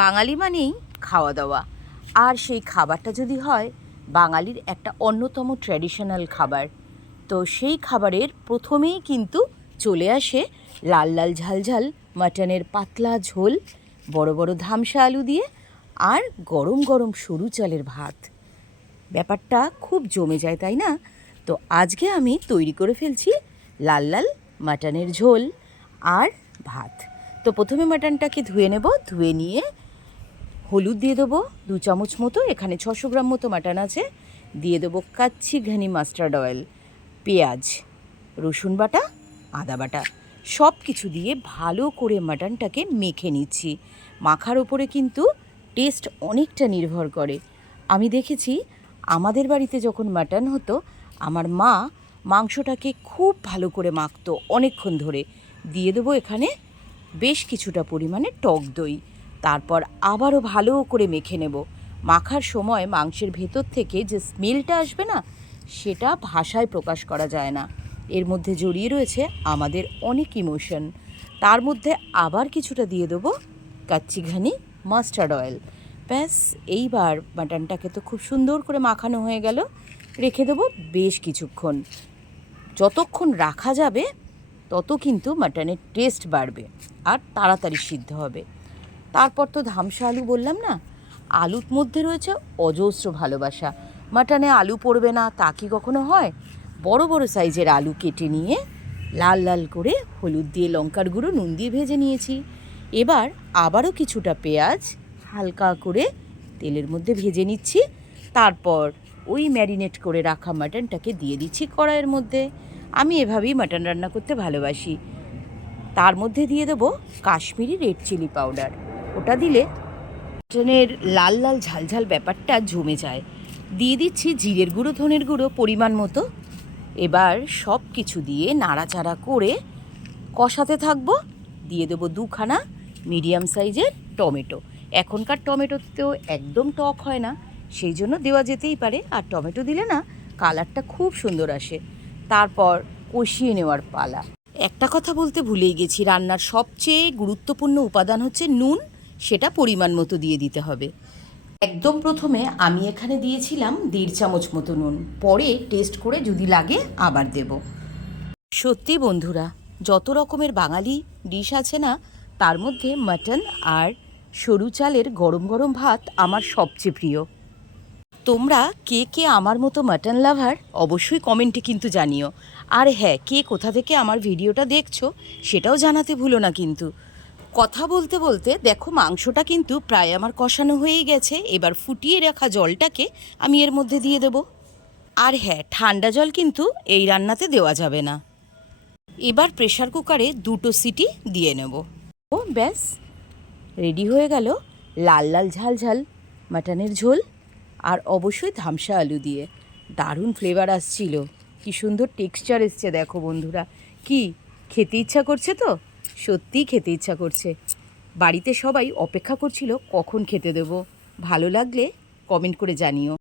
বাঙালি মানেই খাওয়া দাওয়া, আর সেই খাবারটা যদি হয় বাঙালির একটা অন্যতম ট্র্যাডিশনাল খাবার, তো সেই খাবারের প্রথমেই কিন্তু চলে আসে লাল লাল ঝালঝাল মাটনের পাতলা ঝোল, বড় বড় ধামসা আলু দিয়ে, আর গরম গরম সরু চালের ভাত। ব্যাপারটা খুব জমে যায়, তাই না? তো আজকে আমি তৈরি করে ফেলছি লাল লাল মাটনের ঝোল আর ভাত। তো প্রথমে মাটনটাকে ধুয়ে নেব, ধুয়ে নিয়ে হলুদ দিয়ে দেবো 2 চামচ মতো, এখানে 600 গ্রাম মতো মাটন আছে। দিয়ে দেবো কাচ্চি ঘনি মাস্টার্ড অয়েল, পেঁয়াজ, রসুন বাটা, আদা বাটা, সব কিছু দিয়ে ভালো করে মাটনটাকে মেখে নিচ্ছি। মাখার ওপরে কিন্তু টেস্ট অনেকটা নির্ভর করে। আমি দেখেছি আমাদের বাড়িতে যখন মাটন হতো, আমার মা মাংসটাকে খুব ভালো করে মাখতো অনেকক্ষণ ধরে। দিয়ে দেবো এখানে বেশ কিছুটা পরিমাণে টক দই, তারপর আবারও ভালো করে মেখে নেব। মাখার সময় মাংসের ভেতর থেকে যে স্মেলটা আসবে না, সেটা ভাষায় প্রকাশ করা যায় না। এর মধ্যে জড়িয়ে রয়েছে আমাদের অনেক ইমোশন। তার মধ্যে আবার কিছুটা দিয়ে দেবো কাচ্চি ঘানি মাস্টার্ড অয়েল। ব্যাস, এইবার মাটনটাকে তো খুব সুন্দর করে মাখানো হয়ে গেল। রেখে দেবো বেশ কিছুক্ষণ। যতক্ষণ রাখা যাবে তত কিন্তু মাটনের টেস্ট বাড়বে আর তাড়াতাড়ি সিদ্ধ হবে। তারপর তো ধামসা আলু বললাম না, আলুর মধ্যে রয়েছে অজস্র ভালোবাসা। মাটনে আলু পড়বে না তা কি কখনো হয়? বড় বড় সাইজের আলু কেটে নিয়ে লাল লাল করে হলুদ দিয়ে, লঙ্কার গুঁড়ো, নুন দিয়ে ভেজে নিয়েছি। এবার আবারও কিছুটা পেঁয়াজ হালকা করে তেলের মধ্যে ভেজে নিচ্ছি। তারপর ওই ম্যারিনেট করে রাখা মাটনটাকে দিয়ে দিচ্ছি কড়াইয়ের মধ্যে। আমি এভাবেই মাটন রান্না করতে ভালোবাসি। তার মধ্যে দিয়ে দেবো কাশ্মীরি রেড চিলি পাউডার। ওটা দিলে মাটনের লাল লাল ঝালঝাল ব্যাপারটা জমে যায়। দিয়ে দিচ্ছি জিরের গুঁড়ো, ধনের গুঁড়ো পরিমাণ মতো। এবার সব কিছু দিয়ে নাড়াচাড়া করে কষাতে থাকবো। দিয়ে দেবো 2খানা মিডিয়াম সাইজের টমেটো। এখনকার টমেটোতেও একদম টক হয় না, সেই জন্য দেওয়া যেতেই পারে, আর টমেটো দিলে না কালারটা খুব সুন্দর আসে। তারপর কষিয়ে নেওয়ার পালা। একটা কথা বলতে ভুলেই গেছি, রান্নার সবচেয়ে গুরুত্বপূর্ণ উপাদান হচ্ছে নুন। সেটা পরিমাণ মতো দিয়ে দিতে হবে। একদম প্রথমে আমি এখানে দিয়েছিলাম 1.5 চামচ মতো নুন, পরে টেস্ট করে যদি লাগে আবার দেব। সত্যি বন্ধুরা, যত রকমের বাঙালি ডিশ আছে না, তার মধ্যে মাটন আর সরু চালের গরম গরম ভাত আমার সবচেয়ে প্রিয়। তোমরা কে কে আমার মতো মাটন লাভার অবশ্যই কমেন্টে কিন্তু জানিও। আর হ্যাঁ, কে কোথা থেকে আমার ভিডিওটা দেখছো সেটাও জানাতে ভুলো না কিন্তু। কথা বলতে বলতে দেখো মাংসটা কিন্তু প্রায় আমার কষানো হয়েই গেছে। এবার ফুটিয়ে রাখা জলটাকে আমি এর মধ্যে দিয়ে দেব। আর হ্যাঁ, ঠান্ডা জল কিন্তু এই রান্নাতে দেওয়া যাবে না। এবার প্রেশার কুকারে 2টো সিটি দিয়ে নেব। ও ব্যাস, রেডি হয়ে গেল লাল লাল ঝাল ঝাল মাটনের ঝোল, আর অবশ্যই ধামসা আলু দিয়ে। দারুণ ফ্লেভার আসছিল, কি সুন্দর টেক্সচার এসছে দেখো বন্ধুরা। কি খেতে ইচ্ছা করছে? তো সত্যিই খেতে ইচ্ছা করছে। বাড়িতে সবাই অপেক্ষা করছিল কখন খেতে দেবো। ভালো লাগলে কমেন্ট করে জানিও।